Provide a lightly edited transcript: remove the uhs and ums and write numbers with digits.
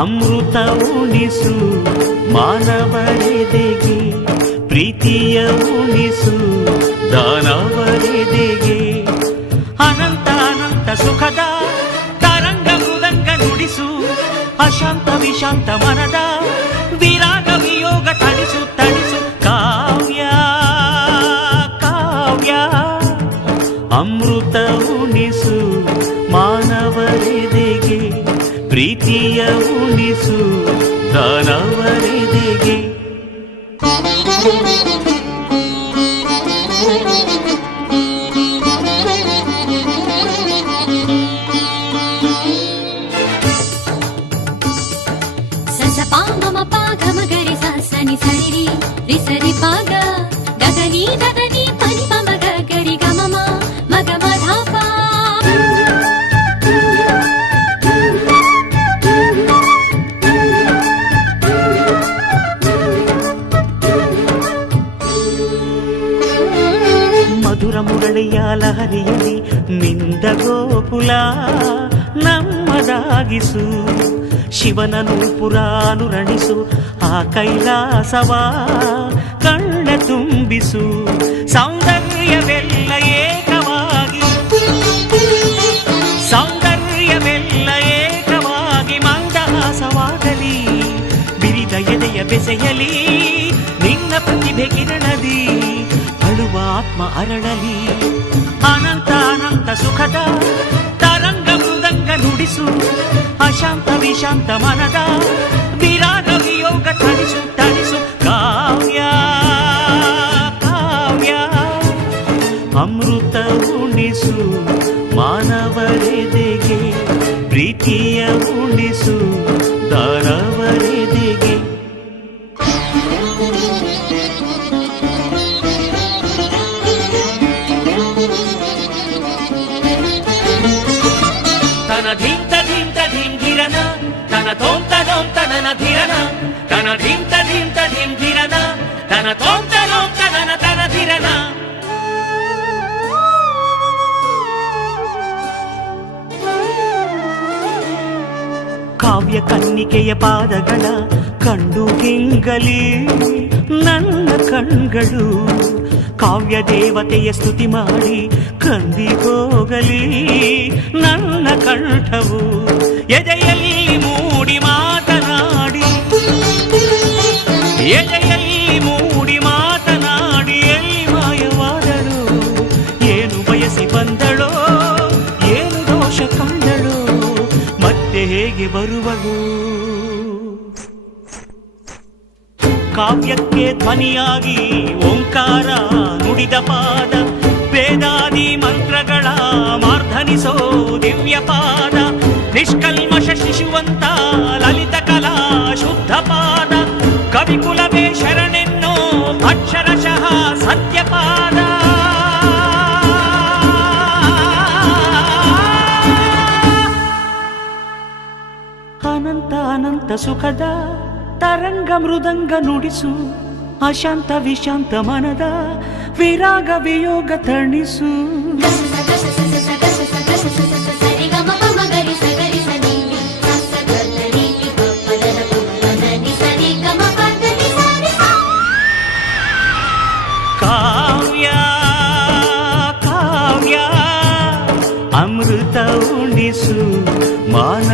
ಅಮೃತ ಉಣಿಸು ಮಾನವರೆದೆಗೆ, ಪ್ರೀತಿಯ ಉಣಿಸು ದಾನವರೆದೆಗೆ. ಅನಂತ ಅನಂತ ಸುಖದ ತರಂಗ ಮೃದಂಗ ನುಡಿಸು, ಅಶಾಂತ ವಿಶಾಂತ ಮನದ ವಿರಾಗ ವಿಯೋಗ ತಣಿಸು ತಣಿಸು. ಕಾವ್ಯ ಕಾವ್ಯ ಅಮೃತ ಉಣಿಸು ಮಾನವರೆದೆಗೆ, ಪ್ರೀತಿಯ ಉಣಿಸು ದಾನವರೆದೆಗೆ. ಸರಿ ರಿ ಸರಿ ಪಾಗ ಗಗನಿ ದದನಿ ಪನಿ ಪ ಮಗ ಗರಿ ಗ ಮಮ ಮಗ ಮಧ ಪ. ಮಧುರ ಮುರಳಿಯ ಲಹರಿಯಲ್ಲಿ ಮಿಂದ ಗೋಕುಲ ನಮ್ಮದಾಗಿಸು, ಶಿವನನು ಪುರಾನುರಣಿಸು ಆ ಕೈಲಾಸವ ಕಣ್ಣ ತುಂಬಿಸು. ಸೌಂದರ್ಯವೆಲ್ಲ ಏಕವಾಗಿ, ಸೌಂದರ್ಯವೆಲ್ಲ ಏಕವಾಗಿ ಮಂದಹಾಸವಾಗಲಿ, ಬಿರಿದ ಎದೆಯ ಬೆಸೆಯಲಿ ನಿನ್ನ ಪ್ರತಿಭೆ ಕಿರಣದಿ, ಅಳುವ ಆತ್ಮ ಅರಳಲಿ. ಅನಂತ ಅನಂತ ಸುಖದ ತರಂಗ ಮೃದಂಗ ನುಡಿಸು, ಅಶಾಂತ ವಿಶಾಂತ ಮನದ ವಿರಾಗ ವಿಯೋಗ ತಣಿಸು ತಣಿಸು. ಕಾವ್ಯ ಕಾವ್ಯ ಅಮೃತ ಉಣಿಸು ಮಾನವರೆದೆಗೆ, ಪ್ರೀತಿಯ ಉಣಿಸು ದಾನವರೆದೆಗೆ. ತನ ಧೀಂತ ಧೀಂತ ಧೀಂಗಿರನ ತನ ತೋಂತ ನೋಂತ ನನ ಧಿರನ, ತನ ಧೀಂತ ಧೀಂತ ಧೀಂಗಿರನ ತನ ತೋಂತ ನೋಂತ ನನ ತನ ಧಿರನ. ಕಾವ್ಯ ಕನ್ನಿಕೆಯ ಪಾದಗಳ ಕಂಡು ಗಿಂಗಲಿ ನನ್ನ ಕಣ್ಗಳು, ಕಾವ್ಯ ದೇವತೆಯ ಸ್ತುತಿ ಮಾಡಿ ಕಂದಿ ಹೋಗಲಿ ನನ್ನ ಕಂಠವು. ಎದೆಯಲ್ಲಿ ಮೂಡಿ ಮಾತನಾಡಿ, ಎದೆಯಲ್ಲಿ ಮೂಡಿ ಮಾತನಾಡಿ ಎಲ್ಲಿ ಮಾಯವಾದಳು, ಏನು ಬಯಸಿ ಬಂದಳೋ, ಏನು ದೋಷ ಕಂಡಳೋ, ಮತ್ತೆ ಹೇಗೆ ಬರುವಳು. ಕಾವ್ಯಕ್ಕೆ ಧ್ವನಿಯಾಗಿ ಓಂಕಾರ ನುಡಿದ ಪಾದ, ವೇದಾದಿ ಮಂತ್ರಗಳ ಮಾರ್ಧನಿಸೋ ದಿವ್ಯ ಪಾದ, ನಿಷ್ಕಲ್ಮಶ ಶಿಶುವಂತ ಲಲಿತ ಕಲಾ ಶುದ್ಧ ಪಾದ, ಕವಿಕುಲವೇ ಶರಣೆನ್ನೋ ಅಕ್ಷರಶಃ ಸತ್ಯಪಾದ. ಅನಂತ ಅನಂತ ಸುಖದ ತರಂಗ ಮೃದಂಗ ನುಡಿಸು, ಅಶಾಂತ ವಿಶಾಂತ ಮನದ ವಿರಾಗ ವಿಯೋಗ ತಣಿಸು. ಕಾವ್ಯ ಕಾವ್ಯ ಅಮೃತ ಉಣಿಸು ಮಾನ